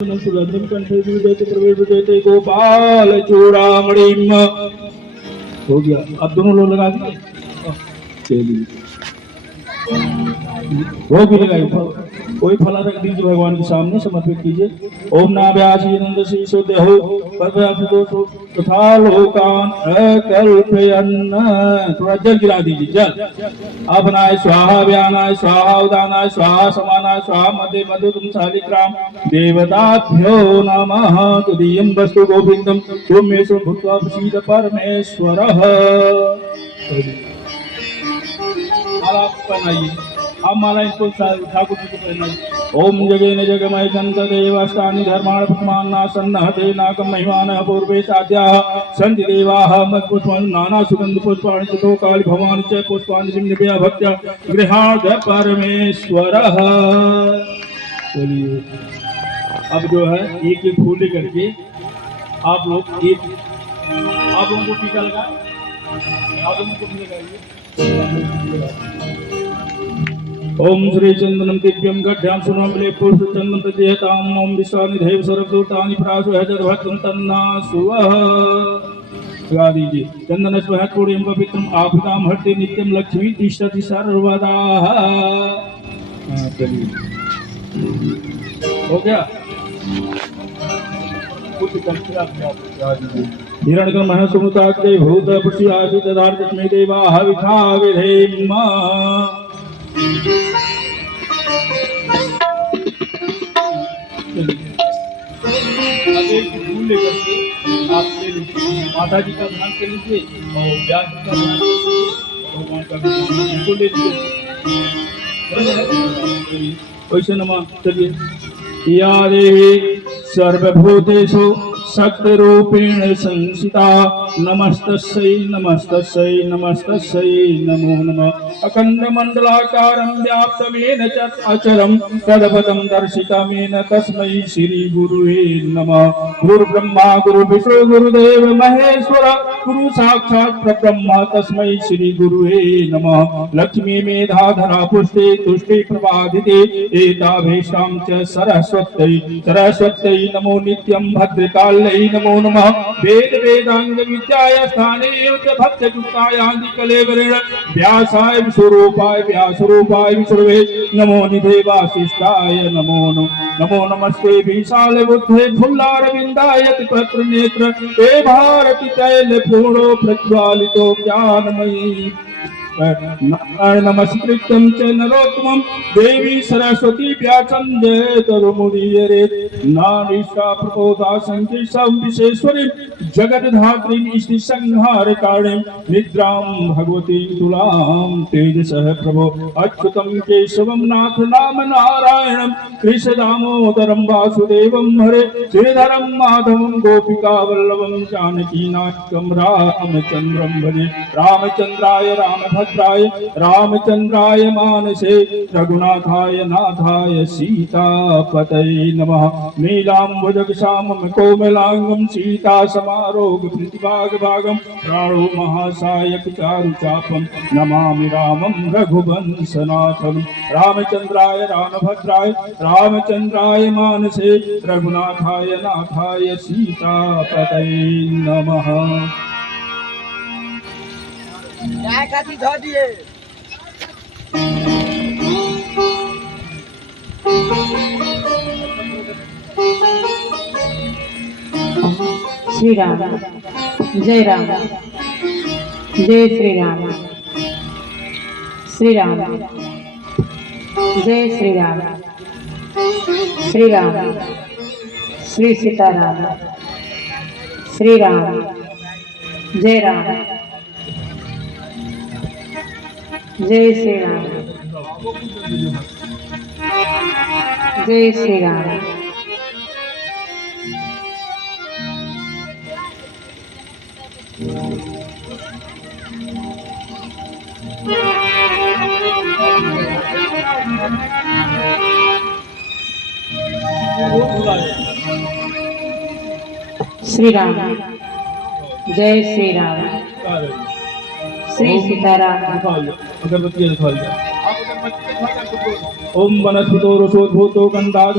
सुगंधम कंठे विजयते प्रवेश विजयते गोपाल चूड़ामणिम। हो गया। अब दोनों लोग लगा दिए। चलिए वो भी लगाई। कोई फला रख दीजिए भगवान के सामने समर्पित कीजिए। ओम नाभ्यासीनंद शीशो देहो परव्यासुदोषो तथा लोकान अकल्पयन्न। थोड़ा जल गिरा दीजिए जल। अपनाय स्वाहा व्यानाय स्वाहा उदानाय स्वाहा समानाय स्वाहा मध्य मधु तुम शालिग्राम देवताभ्यो नमः। तुदीयं वस्तु गोविंदम तुमेषु भूत्वा प्रसीद परमेश्वरः। माला पहनाइए। आप माला इसको ठाकुर जी को पहनाइए। ओम जगेन जगमय संत देवाष्टानि धर्माण प्रमाणासन्न ते नाकम महिमान पूर्वे साध्याः सन्ति देवाः मत्पुष्पाणि नाना सुगंध पुष्पाणि ततो काली भवानि च पुष्पाणि निवेद्य भक्त्या गृहाण परमेश्वरः। चलिए अब जो है एक एक फूल लेकर के आप लोग एक आप लोगों को टीका लगाए। आप लोगों को लगाइए। ओम श्री चंदनम दिव्यम गढ़्याम सुनामले पुरुष चंदन प्रत्यहताम ओम विश्वानिधेव सर्वदूतानि प्राशुहजत भक्तं तन्नासुवः। लगा दीजिए। चंदन स्वहत्पूर्यम पवित्रम आपदाम हरति नित्यम लक्ष्मी तिष्ठति सर्वदा। चलिए हो गया। कुछ कंठा लगा दीजिए। हिरण्यगर्भः सुमुताग्रे भूत पुष्यासि तदार्तस्मै देवाः विखा विधेम। फूल लेकर के आप ले लीजिए। माता जी का ध्यान कर लीजिए और व्यास जी का ध्यान कर लीजिए। भगवान का ध्यान ले लीजिए। वैसे नमा चलिए। या देवी सर्वभूतेषु शक्तिरूपेण संस्थिता नमस्तस्यै नमस्तस्यै नमस्तस्यै नमो नमः। अखण्डमण्डलाकारं व्याप्तमेन चराचरं तद्पदं दर्शितमेन तस्मै श्रीगुरुवे नमः। गुरुर्ब्रह्मा गुरुर्विष्णु गुरुदेव महेश्वर गुरु साक्षात् परब्रह्म तस्मै श्रीगुरुवे नमः। लक्ष्मी मेधाधरा पुष्टे तुष्टे प्रवादिते एताभीष्टां च सरस्वत्यै सरस्वत्यै नमो नित्यं भद्रकाल नमो नमः। वेद वेदांग विद्याय स्थाने भक्त युक्तायान्ति कलेवरेण व्यासाय विश्वरूपाय व्यासरूपाय विश्ववे नमो निधे वासिष्ठाय नमो नमो नमस्ते विशाल बुद्धे फुल्लारविन्दाय पत्र नेत्र हे भारती तैल पूर्णो प्रज्वालितो ज्ञानमयी नमस्कृत्यं च नरोत्तमं देवी सरस्वती व्यासं जयतरुमुदीयरे नारीशा प्रबोधा संकीर्षं विशेश्वरीं जगद्धात्रीं स्थितिसंहारकारिणीं निद्रां भगवतीं तुलां तेजसः प्रभो अच्युतं केशवं नाथ नाम नारायणं कृष्णदामोदरं वासुदेवं हरे श्रीधरं माधवं गोपिकावल्लभं जानकीनाथं रामचन्द्रं भजे। रामचन्द्राय रामभद्राय रामचन्द्राय मानसे रघुनाथाय नाथाय सीतापतये नमः। नीलाम्बुजश्यामं कोमलांगं सीता समारोग प्रतिभागभागं प्राणो महासायक चारुचापं नमामि रामं रघुवंशनाथं। रामचन्द्राय रामभद्राय रामचन्द्राय मानसे रघुनाथाय नाथाय सीतापतये नमः। धो दिए। श्री राम जय राम जय श्री राम श्री राम जय श्री राम श्री राम श्री सीताराम श्री राम जय राम जय श्री राम जय श्री राम। श्री राम जय श्री राम श्री सीताराम। अगरबत्ती ओम वनस्पतो रसोद्भूतो गंधाद्